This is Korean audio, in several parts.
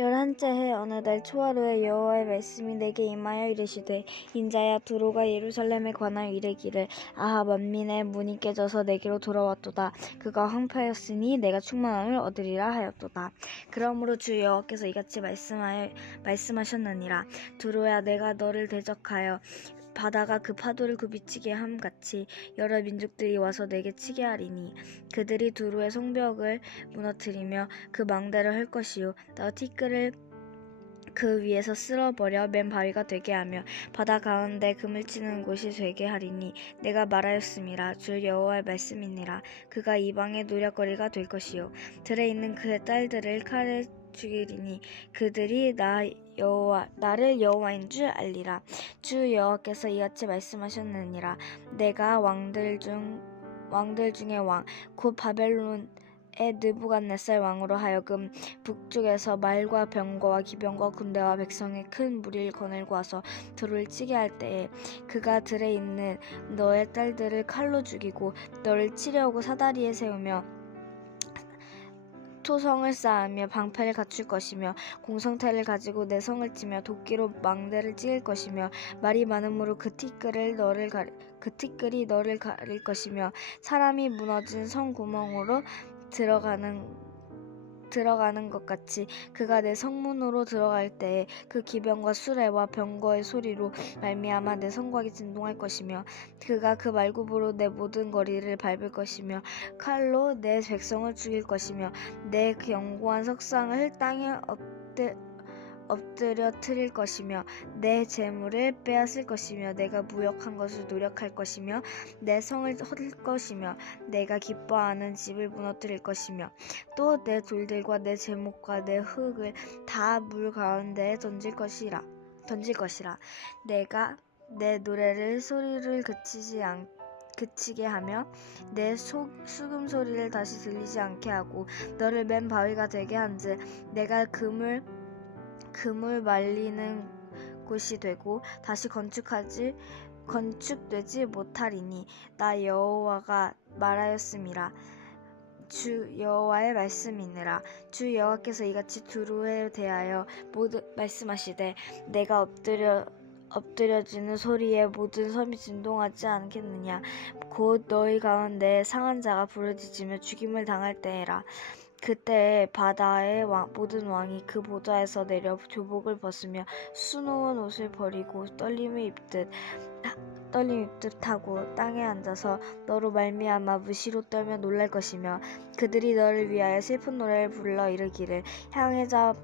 열한째 해 어느 날 초하루에 여호와의 말씀이 내게 임하여 이르시되 인자야 두로가 예루살렘에 관하여 이르기를 아하 만민의 문이 깨져서 내게로 돌아왔도다. 그가 황폐하였으니 내가 충만함을 얻으리라 하였도다. 그러므로 주 여호와께서 이같이 말씀하여 말씀하셨느니라. 두로야 내가 너를 대적하여 바다가 그 파도를 굽이치게 함 같이 여러 민족들이 와서 내게 치게 하리니 그들이 두루의 성벽을 무너뜨리며 그 망대를 할 것이요. 또 티끌을 그 위에서 쓸어버려 맨 바위가 되게 하며 바다 가운데 금을 치는 곳이 되게 하리니 내가 말하였음이라 주 여호와의 말씀이니라. 그가 이방의 노략거리가 될 것이요. 들에 있는 그의 딸들을 칼에 죽이리니 그들이 나 여호와 나를 여호와인 줄 알리라. 주 여호와께서 이같이 말씀하셨느니라. 내가 왕들 중 왕들 중에 왕곧 바벨론의 느부갓네살 왕으로 하여금 북쪽에서 말과 병거와 기병과 군대와 백성의 큰 무리를 거닐고 와서 두루를 치게 할 때에 그가 들에 있는 너의 딸들을 칼로 죽이고 너를 치려고 사다리에 세우며 토성을 쌓으며 방패를 갖출 것이며 공성태를 가지고 내 성을 치며 도끼로 망대를 찢을 것이며 말이 많음으로 그 티끌을 너를 가리, 그 티끌이 너를 가릴 것이며 사람이 무너진 성 구멍으로 들어가는 들어가는 것 같이 그가 내 성문으로 들어갈 때에 그 기병과 수레와 병거의 소리로 말미암아 내 성곽이 진동할 것이며 그가 그 말굽으로 내 모든 거리를 밟을 것이며 칼로 내 백성을 죽일 것이며 내 견고한 석상을 땅에 엎드, 엎드려 트릴 것이며 내 재물을 빼앗을 것이며 내가 무역한 것을 노력할 것이며 내 성을 헐 것이며 내가 기뻐하는 집을 무너뜨릴 것이며 또 내 돌들과 내 제목과 내 흙을 다 물 가운데에 던질 것이라 던질 것이라. 내가 내 노래를 소리를 그치지 않 그치게 하며 내 소, 수금 소리를 다시 들리지 않게 하고 너를 맨 바위가 되게 한즉 내가 금을 금을 말리는 곳이 되고 다시 건축하지 건축되지 못하리니 나 여호와가 말하였음이라. 주 여호와의 말씀이니라. 주 여호와께서 이같이 두루에 대하여 모두 말씀하시되 내가 엎드려 엎드려지는 소리에 모든 섬이 진동하지 않겠느냐? 곧 너희 가운데 상한 자가 부르짖으며 죽임을 당할 때에라 그때에 바다의 왕, 모든 왕이 그 보좌에서 내려 교복을 벗으며 수놓은 옷을 버리고 떨림을 입듯 떨림 입듯 하고 땅에 앉아서 너로 말미암아 무시로 떨며 놀랄 것이며 그들이 너를 위하여 슬픈 노래를 불러 이르기를 향해자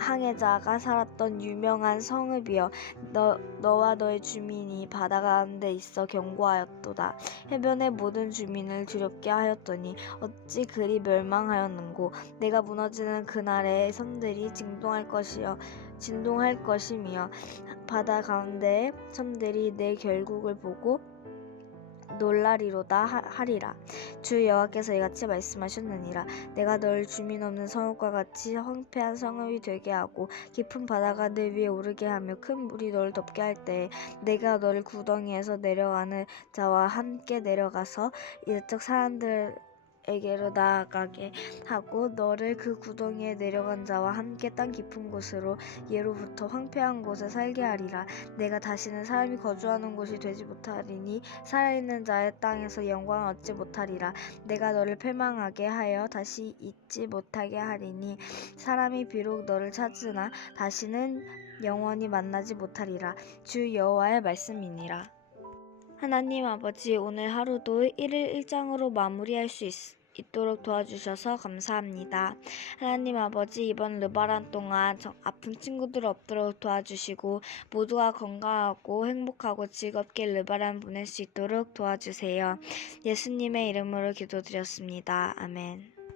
항해자가 살았던 유명한 성읍이여 너, 너와 너의 주민이 바다 가운데 있어 경고하였도다. 해변의 모든 주민을 두렵게 하였더니 어찌 그리 멸망하였는고. 내가 무너지는 그날에 섬들이 진동할 것이여 진동할 것이며 바다 가운데의 섬들이 내 결국을 보고 놀라리로다 하- 하리라. 주 여호와께서 이같이 말씀하셨느니라. 내가 널 주민 없는 성읍과 같이 황폐한 성읍이 되게 하고 깊은 바다가 내 위에 오르게 하며 큰 물이 너를 덮게 할 때에 내가 너를 구덩이에서 내려가는 자와 함께 내려가서 이쪽 사람들 에게로 나아가게 하고 너를 그 구덩이에 내려간 자와 함께 땅 깊은 곳으로 예로부터 황폐한 곳에 살게 하리라. 내가 다시는 사람이 거주하는 곳이 되지 못하리니 살아있는 자의 땅에서 영광을 얻지 못하리라. 내가 너를 패망하게 하여 다시 잊지 못하게 하리니 사람이 비록 너를 찾으나 다시는 영원히 만나지 못하리라. 주 여호와의 말씀이니라. 하나님 아버지 오늘 하루도 1일 1장으로 마무리할 수 있, 있도록 도와주셔서 감사합니다. 하나님 아버지 이번 르바란 동안 정- 아픈 친구들 없도록 도와주시고 모두가 건강하고 행복하고 즐겁게 르바란 보낼 수 있도록 도와주세요. 예수님의 이름으로 기도드렸습니다. 아멘.